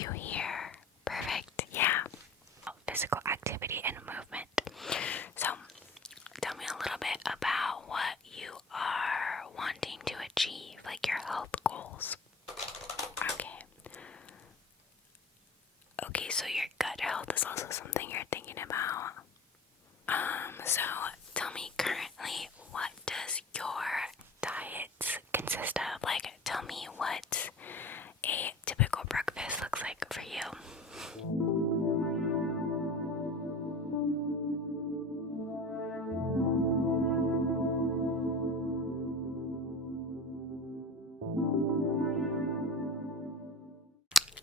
you here. Perfect, yeah. Physical activity and movement. So, tell me a little bit about what you are wanting to achieve, like your health goals. Okay. Okay, so your gut health is also something you're thinking about. So tell me currently, what does your diet consist of? Like, tell me what a typical breakfast looks like for you.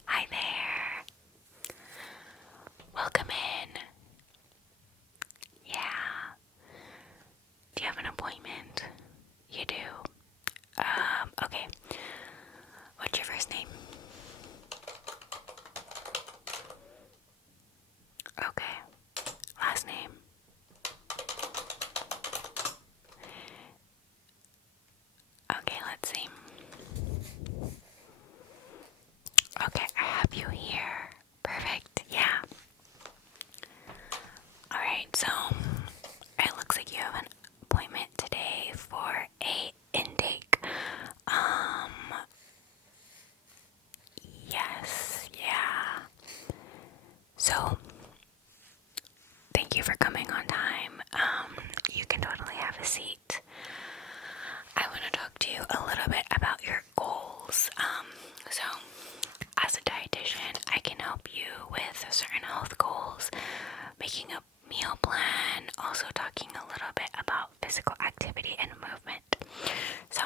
Hi there. Welcome in. Yeah. Do you have an appointment? You do. Okay. What's your first name? Okay. Last name? Okay, let's see. Okay, I have you here. Perfect, yeah. Alright, so it looks like you have an appointment today for a intake. Yes, yeah. So, thank you for coming on time. You can totally have a seat. I want to talk to you a little bit about your goals. So, as a dietitian, I can help you with certain health goals, making a meal plan, also talking a little bit about physical activity and movement. So,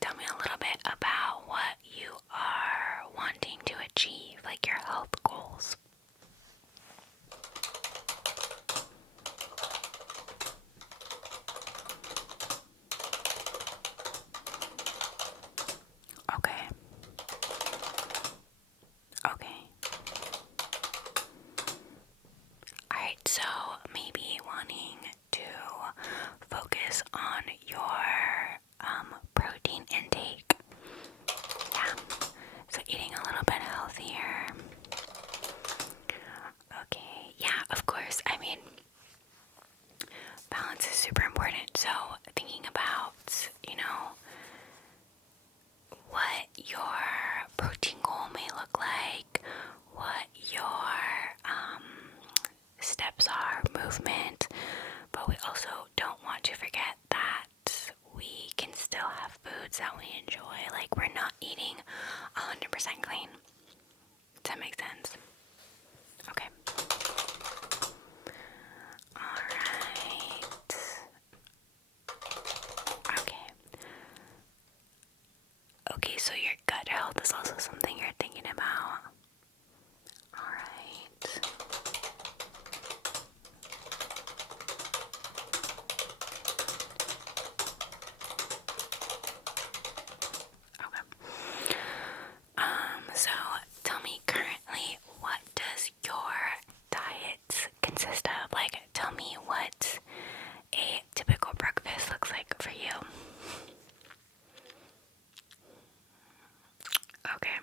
tell me a little bit about what you are wanting to achieve, like your health goals. Okay. Okay. Alright, so maybe wanting to focus on your protein intake. Yeah. So eating a little bit healthier. Okay, yeah, of course. I mean, balance is super important. So thinking about, what your protein goal may look like, what your steps are, movement, but we also don't want to forget that we can still have foods that we enjoy. Like, we're not eating 100% clean. Does that make sense? Okay. Alright. Okay. Okay, so your gut health is also something you're thinking about. Alright. Okay. So tell me currently, what does your diet consist of? Like, tell me what a typical breakfast looks like for you. Okay.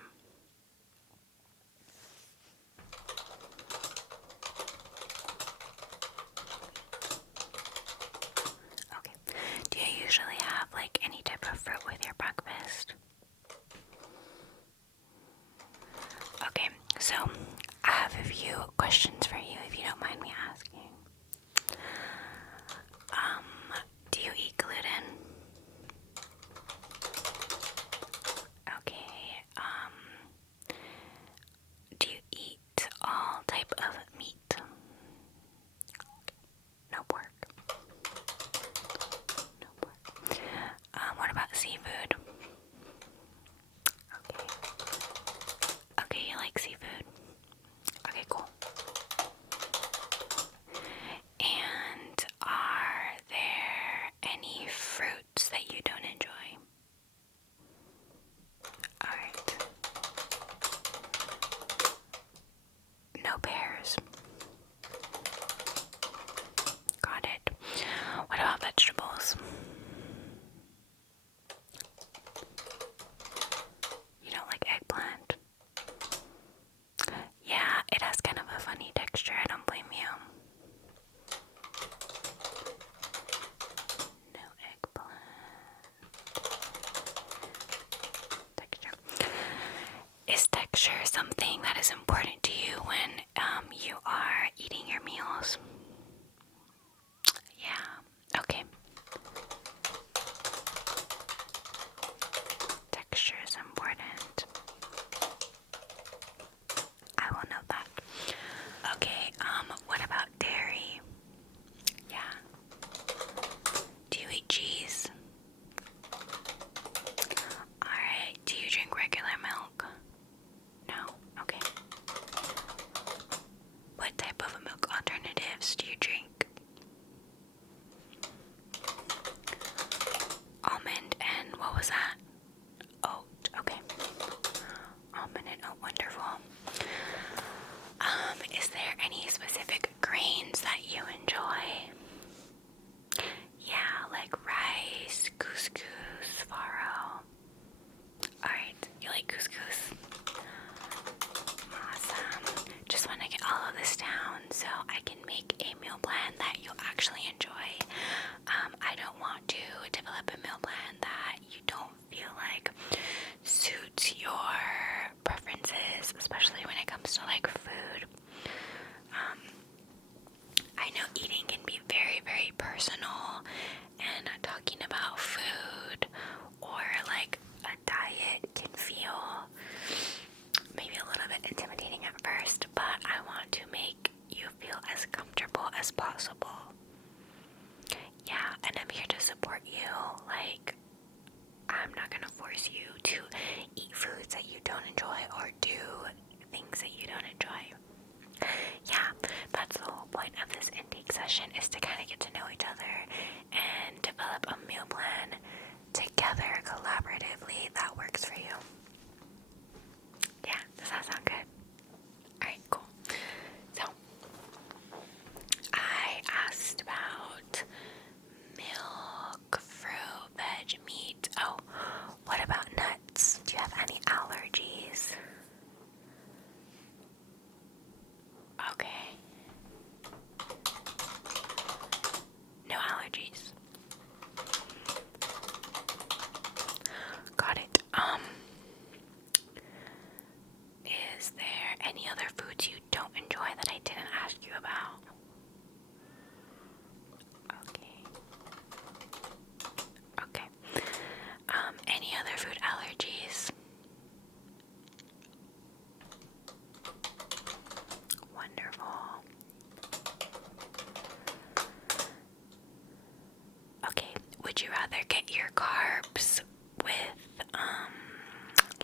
your carbs with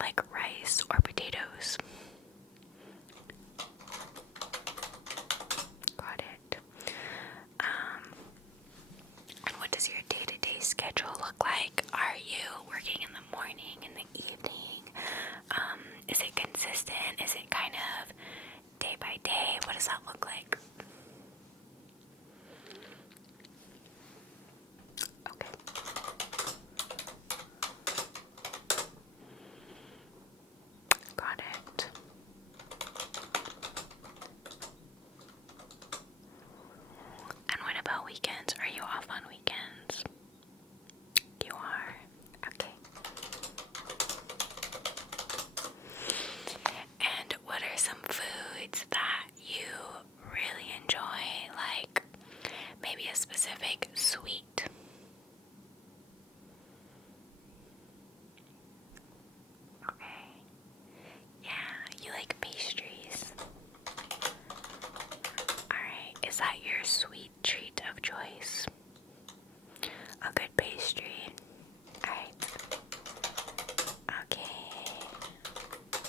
like rice or potatoes? Got it. And what does your day-to-day schedule look like? Are you working in the morning, in the evening? Is it consistent? Is it kind of day by day? What does that look like? Okay. Got it. And what about weekends? Are you off on weekends? You are? Okay. And what are some foods that you really enjoy? Like maybe a specific sweet? Okay. Yeah, you like pastries. Alright, is that your sweet treat of choice? A good pastry. Alright. Okay.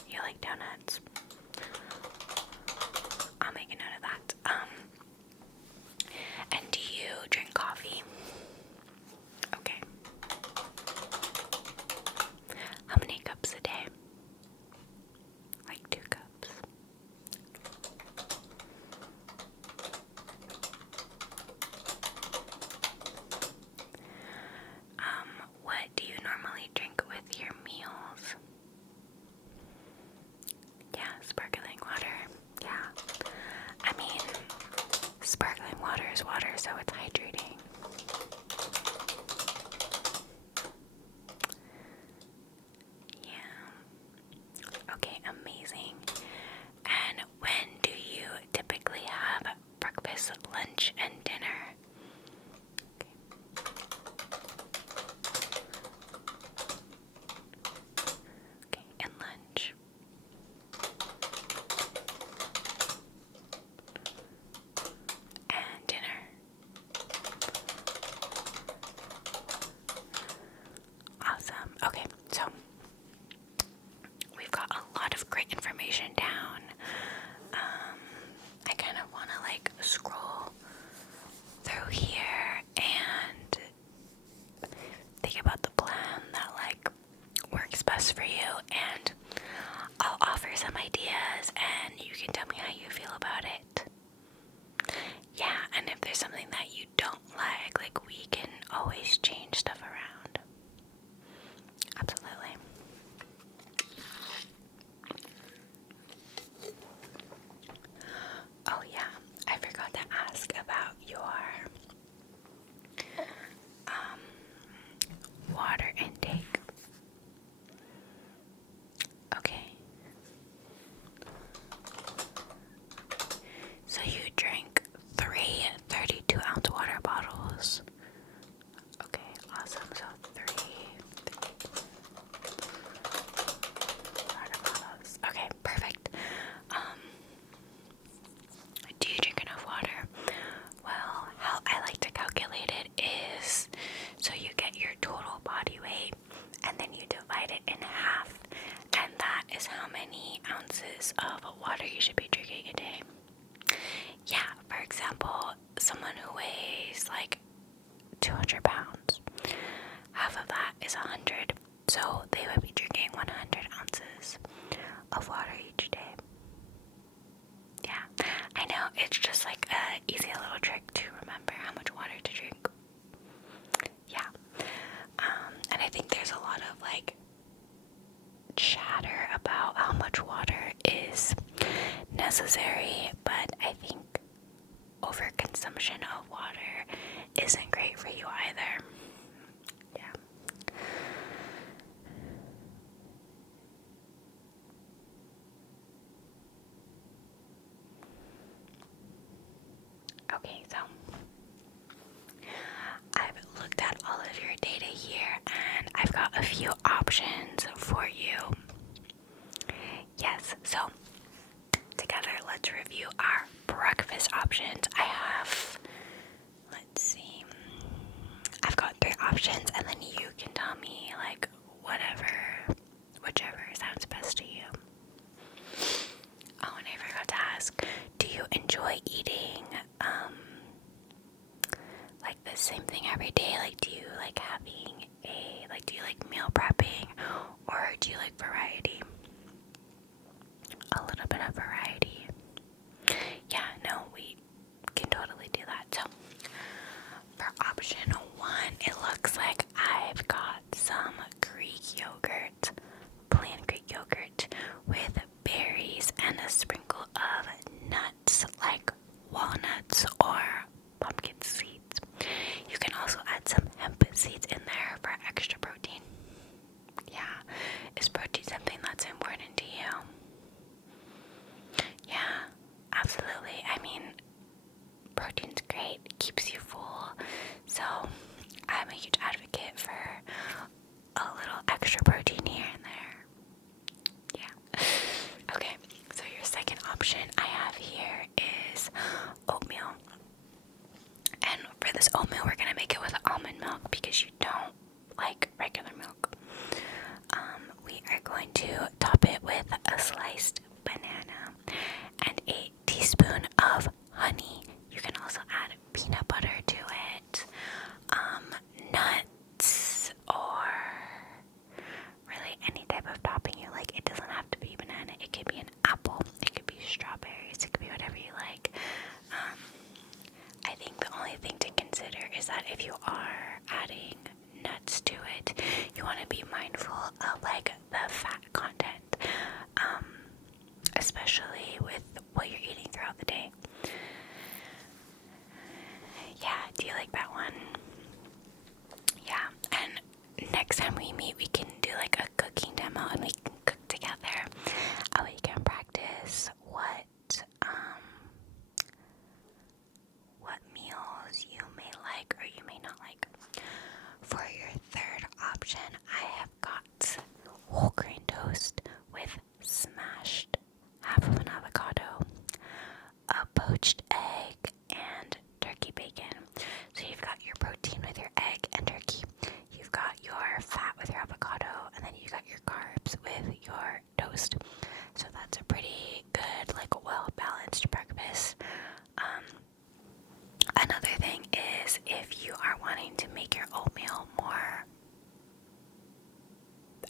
You like donuts? I'll make a note of that. And do you drink coffee? Okay. How many cups a day? Like 2 cups. What do you normally drink with your meals? Yeah, sparkling water. Yeah. I mean, sparkling water is water, so it's hydrating. Yeah. Okay, amazing. And when do you typically have breakfast, lunch, and dinner? Okay, and lunch. And dinner. Awesome. Okay, so we've got a lot of great information down. I kind of want to like scroll through here and think about the plan that like works best for you, and I'll offer some ideas and you can tell me how you feel about it. Yeah, and if there's something that you don't like we can always change stuff around. Absolutely. Oh yeah, I forgot to ask about your water intake. Okay. So you drink 3 32-ounce water bottles. Okay, awesome. So 3 water bottles. Okay, perfect. Do you drink enough water? Well, how I like to calculate it is, so you get your total body weight, and then you divide it in half, and that is how many ounces of water you should be drinking a day. Yeah, for example, someone who weighs like 200 pounds, half of that is 100, so they would be drinking 100 ounces of water each day. Yeah, I know, it's just like a easy little trick to remember how much water to drink. Yeah, and I think there's a lot of like chatter about how much water is necessary, but I think overconsumption of water isn't great for you either. Yeah. Okay, so I've looked at all of your data here and I've got a few options for you. Yes, so together let's review our breakfast options. I have, let's see, I've got 3 options options, and then you can tell me like whichever sounds best to you. Oh, and I forgot to ask, do you enjoy eating like the same thing every day? Like, do you like do you like meal prepping, or do you like variety? A little bit of variety. Yeah, no, we can totally do that. So, for option 1, it looks like I've got some Greek yogurt, plain Greek yogurt with berries and a sprinkle of nuts like walnuts or pumpkin seeds. You can also add some hemp seeds in there for extra protein. Yeah, is protein something that's important to you? Yeah, absolutely. I mean, protein's great, it keeps you full. So I'm a huge advocate for a little extra protein here and there. Yeah. Okay, so your second option I have here is oatmeal. And for this oatmeal, we're gonna make it with almond milk because you don't like regular milk. We are going to top it with a sliced banana and a teaspoon of honey. You can also add peanut butter to it, nuts, or really any type of topping you like. It doesn't have to be banana. It could be an apple. It could be strawberries. It could be whatever you like. I think the only thing to consider is that if you are adding nuts to it, you want to be mindful of like the fat content, especially with what you're eating throughout the day. Yeah, do you like that one? Yeah, and next time we meet, we can do like a cooking demo and we can cook together. We can practice what meals you may like or you may not like. For your third option, I have got whole grain toast with smashed half of an avocado, a poached egg, and turkey bacon. So you've got your protein with your egg and turkey, you've got your fat with your avocado, and then you got your carbs with your toast. So that's a pretty good, like, well-balanced breakfast. Another thing is, if you are wanting to make your oatmeal more,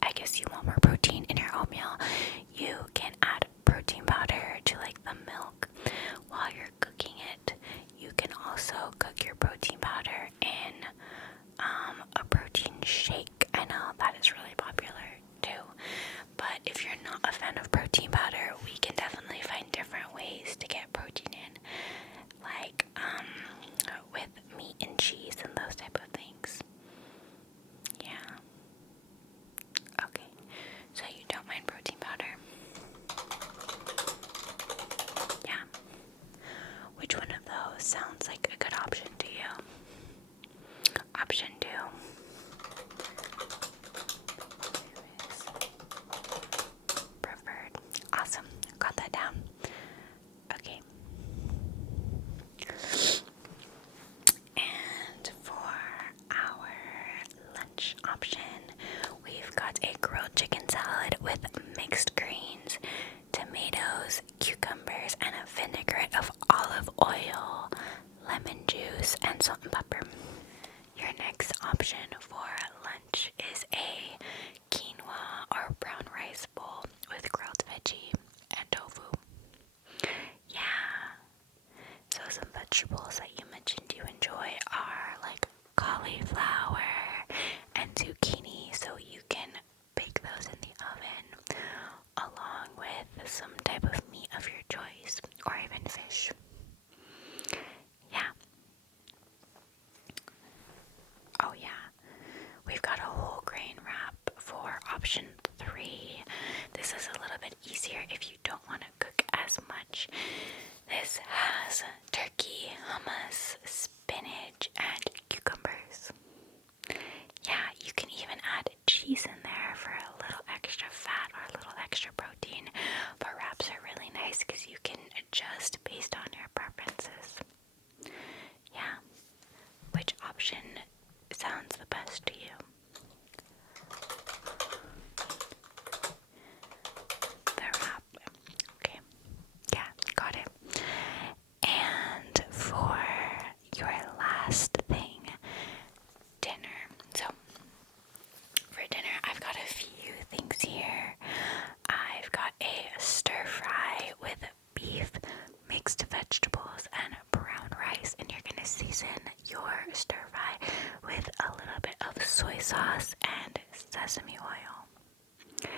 I guess you want more protein in your oatmeal, you can add protein powder to like the milk while you're cooking it. You can also cook your protein powder in a protein shake. I know that is really popular too, but if you're not a fan of protein powder, we can definitely find different ways to get protein in, like with meat and cheese and those type of things. Yeah. Okay, so you don't mind protein powder? Yeah. Which one of those sounds like a good option to you? Option 2. Preferred. Awesome. Got that down. Okay. And for our lunch option, we've got a grilled chicken salad with mixed greens, tomatoes, cucumbers, and a vinaigrette of olive oil, lemon juice, and salt and pepper. Your next option for lunch is a quinoa or brown rice bowl with grilled veggie and tofu. Yeah. So some vegetables that you mentioned you enjoy are like cauliflower and zucchini, so you can bake those in the oven along with some type of meat of your choice, or even fish. Yeah. Oh yeah. sesame oil.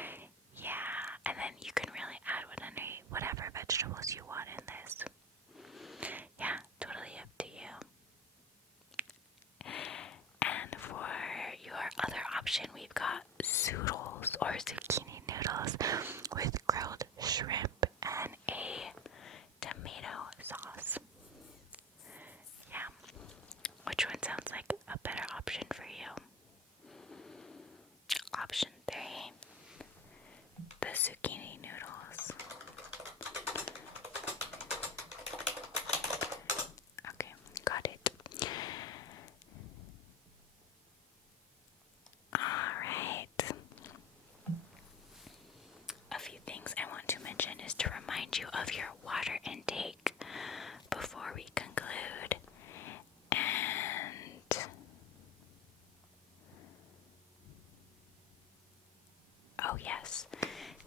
Yeah, and then you can really add whatever vegetables you want in this. Yeah, totally up to you. And for your other option, we've got zoodles or zucchini noodles with grilled shrimp and a tomato sauce. Yeah. Which one sounds like a better option for you? Option 3, the zucchini noodles. Okay, got it. Alright. A few things I want to mention is to remind you of your water intake before we conclude. And oh yes,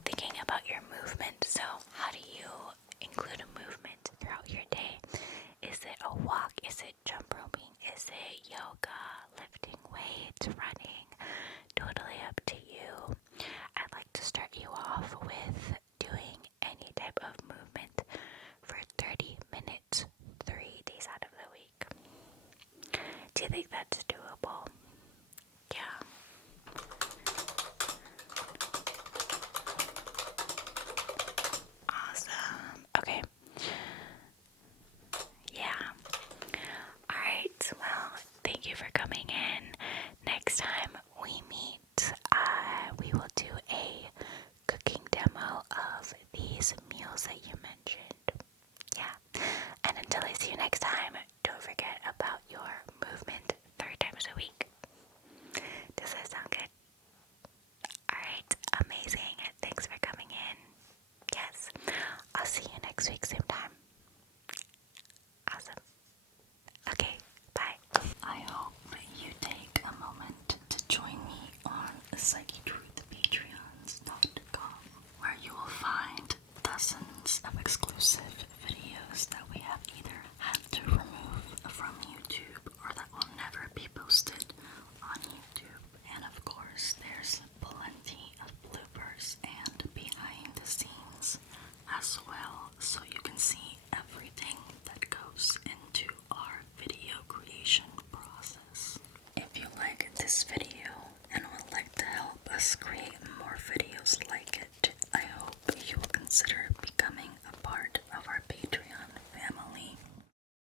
thinking about your movement. So how do you include a movement throughout your day? Is it a walk? Is it jump roping? Is it yoga, lifting weights, running? Totally up to you. I'd like to start you off with doing any type of movement for 30 minutes, 3 days out of the week. Do you think that's doable? Yeah. Awesome. Okay. Yeah. Alright, well, thank you for coming in. Next time we meet, we will do a cooking demo of these meals that you mentioned. Yeah. And until I see you next time, don't forget about your movement 3 times a week. Does that sound good? Alright, amazing. Thanks for coming in. Yes. I'll see you next week, same time. Awesome. Okay, bye. I hope you take a moment to join me on PsycheTruth Patreons.com, where you will find dozens of exclusive